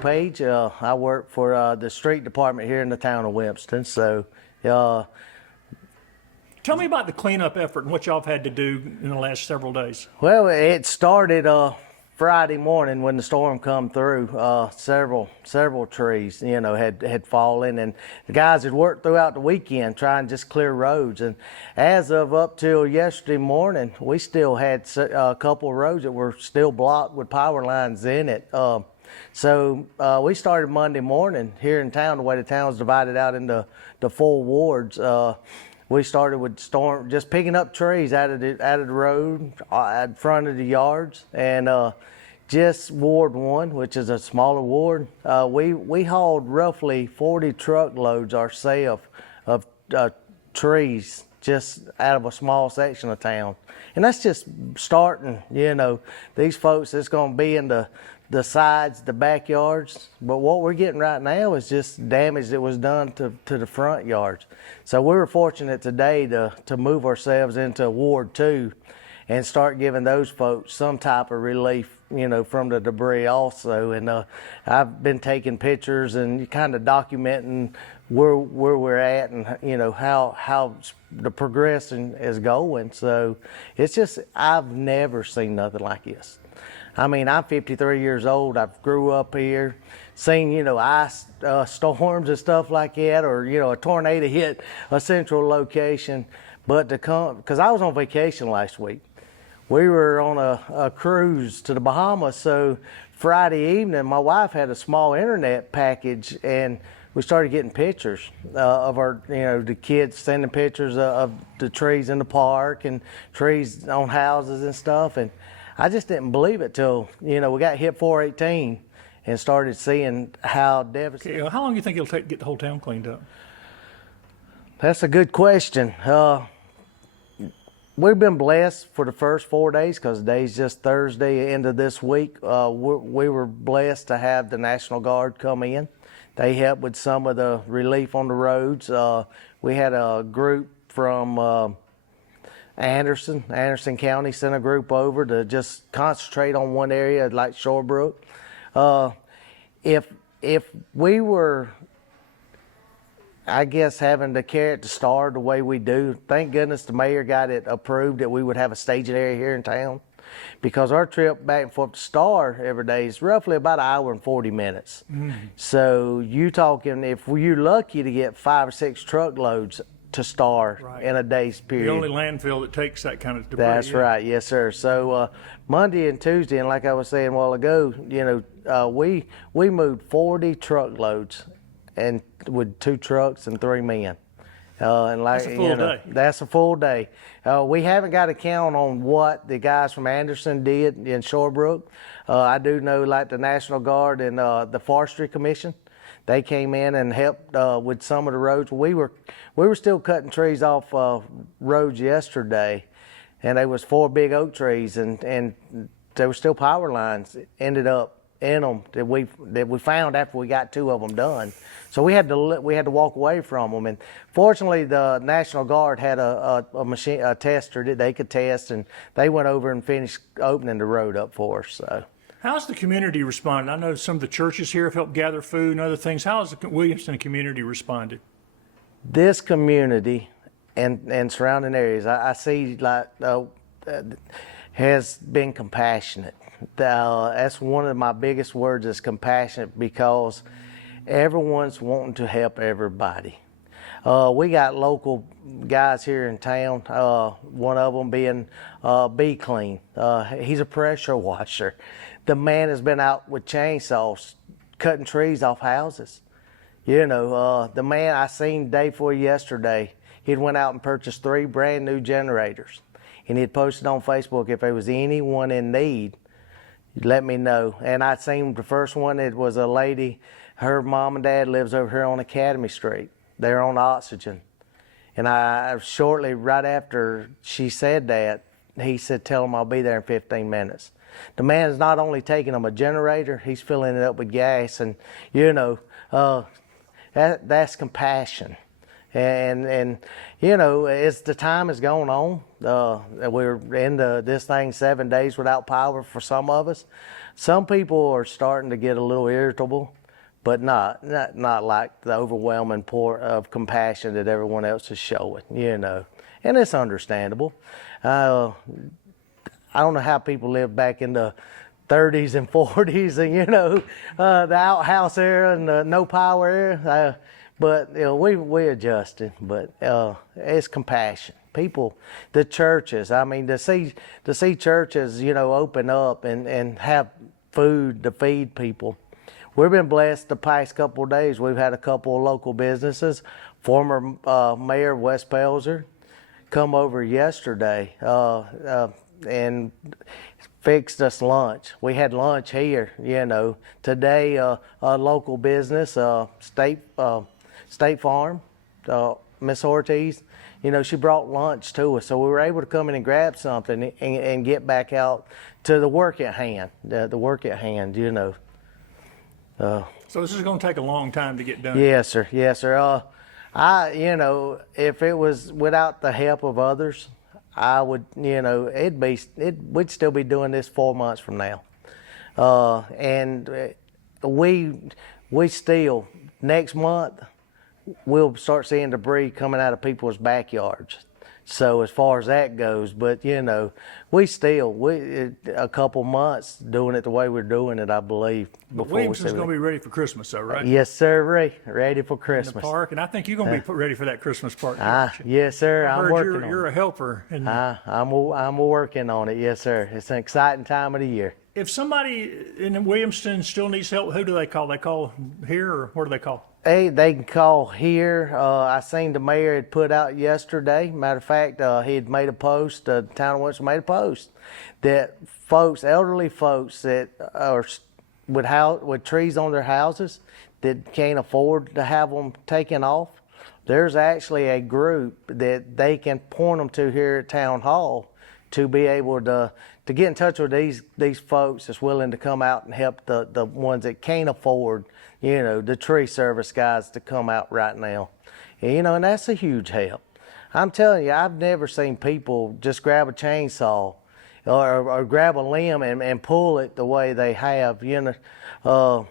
Paige. I work for the street department here in the town of Williamston. So, Tell me about the cleanup effort and what y'all have had to do in the last several days. well, it started Friday morning when the storm come through. Several trees, had fallen, and the guys had worked throughout the weekend trying to just clear roads. And as of up till yesterday morning, we still had a couple of roads that were still blocked with power lines in it. So we started Monday morning here in town. The way the town's divided out into the 4 wards. We started with just picking up trees out of the road, in front of the yards, and just Ward 1, which is a smaller ward. We hauled roughly 40 truckloads ourselves of trees just out of a small section of town, and that's just starting. These folks that's going to be in the sides, the backyards, but what we're getting right now is just damage that was done to the front yards. So we were fortunate today to move ourselves into Ward 2 and start giving those folks some type of relief, from the debris also. And I've been taking pictures and kind of documenting where we're at and how the progression is going. So it's just, I've never seen nothing like this. I mean, I'm 53 years old. I've grew up here, seen, ice storms and stuff like that, or, a tornado hit a central location. But to come, because I was on vacation last week. We were on a cruise to the Bahamas. So Friday evening, my wife had a small internet package, and we started getting pictures of our, the kids sending pictures of the trees in the park and trees on houses and stuff. And I just didn't believe it till, we got hit 418 and started seeing how devastating. Okay, how long do you think it'll take to get the whole town cleaned up? That's a good question. We've been blessed for the first 4 days because today's just Thursday into this week. We were blessed to have the National Guard come in. They helped with some of the relief on the roads. We had a group from Anderson County sent a group over to just concentrate on one area like Shorebrook. If we were, I guess, having to carry it to Star the way we do, thank goodness the mayor got it approved that we would have a staging area here in town, because our trip back and forth to Star every day is roughly about an hour and 40 minutes. So you talking, if you're lucky to get 5 or 6 truckloads to Star in a day's period. The only landfill that takes that kind of debris. That's right, yes sir. So Monday and Tuesday, and like I was saying a while ago, we moved 40 truckloads, and with 2 trucks and 3 men. And like, that's a full day. That's a full day. We haven't got a count on what the guys from Anderson did in Shorebrook. I do know, like the National Guard and the Forestry Commission, they came in and helped with some of the roads. We were still cutting trees off roads yesterday, and there was 4 big oak trees, and there were still power lines ended up in them that we found after we got 2 of them done. So we had to walk away from them. And fortunately, the National Guard had a tester that they could test, and they went over and finished opening the road up for us. So. How's the community responding? I know some of the churches here have helped gather food and other things. How has the Williamston community responded? This community and surrounding areas, I see has been compassionate. That's one of my biggest words, is compassionate, because everyone's wanting to help everybody. We got local guys here in town, one of them being Be Clean. He's a pressure washer. The man has been out with chainsaws cutting trees off houses. The man I seen day before yesterday, he'd went out and purchased 3 brand new generators, and he'd posted on Facebook, if there was anyone in need, let me know. And I seen the first one. It was a lady, her mom and dad lives over here on Academy Street. They're on oxygen. And I shortly, right after she said that, he said, tell them I'll be there in 15 minutes. The man is not only taking them a generator, he's filling it up with gas. And, that's compassion. And as the time is going on, we're into this thing 7 days without power for some of us. Some people are starting to get a little irritable, but not like the overwhelming pour of compassion that everyone else is showing, you know. And it's understandable. I don't know how people lived back in the 30s and 40s and, you know, the outhouse era and the no power era. But, you know, we adjusted. But it's compassion. People, the churches, I mean, to see churches, you know, open up and have food to feed people. We've been blessed the past couple of days. We've had a couple of local businesses. Former Mayor Wes Pelzer come over yesterday and fixed us lunch. We had lunch here, you know. Today, a local business, State Farm, Miss Ortiz, you know, she brought lunch to us. So we were able to come in and grab something and get back out to the work at hand, the work at hand, you know. So this is going to take a long time to get done. Yes, sir. Yes, sir. You know, if it was without the help of others, I would, you know, we'd still be doing this 4 months from now. And we still, next month, we'll start seeing debris coming out of people's backyards. So as far as that goes, but you know, we a couple months doing it the way we're doing it, I believe. But Williamston's going to be ready for Christmas, though, right? Yes, sir. Ready for Christmas. In the park, and I think you're going to be ready for that Christmas party. Yes, sir. I I'm heard working on you're a helper. And I'm working on it. Yes, sir. It's an exciting time of the year. If somebody in Williamston still needs help, who do they call? They call here, or what do they call? Hey, they can call here. I seen the mayor had put out yesterday. Matter of fact, he had made a post. The Town of Williamston made a post that folks, elderly folks that are with trees on their houses that can't afford to have them taken off. There's actually a group that they can point them to here at Town Hall to be able to get in touch with these folks that's willing to come out and help the ones that can't afford, you know, the tree service guys to come out right now. And, you know, and that's a huge help. I'm telling you, I've never seen people just grab a chainsaw or grab a limb and pull it the way they have, you know.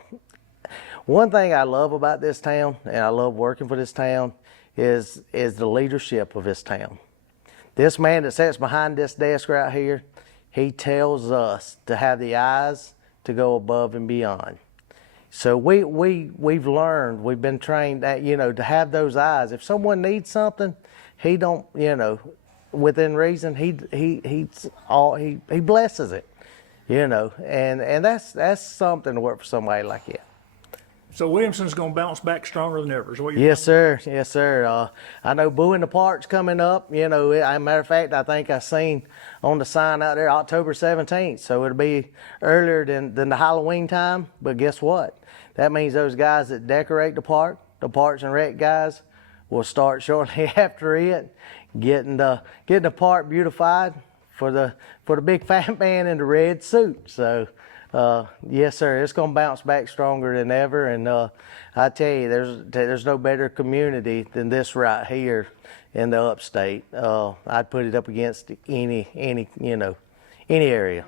One thing I love about this town, and I love working for this town, is the leadership of this town. This man that sits behind this desk right here, he tells us to have the eyes to go above and beyond. So we've learned, we've been trained that, you know, to have those eyes. If someone needs something, he don't, you know, within reason, he blesses it, you know, and that's something to work for somebody like that. So Williamston's going to bounce back stronger than ever, is what you're Yes, sir. Yes, sir. I know Boo in the Park's coming up. You know, as a matter of fact, I think I seen on the sign out there October 17th. So it'll be earlier than the Halloween time. But guess what? That means those guys that decorate the Parks and Rec guys, will start shortly after it, getting the park beautified for the big fat man in the red suit. So. Yes, sir. It's going to bounce back stronger than ever, and I tell you, there's no better community than this right here in the upstate. I'd put it up against any area.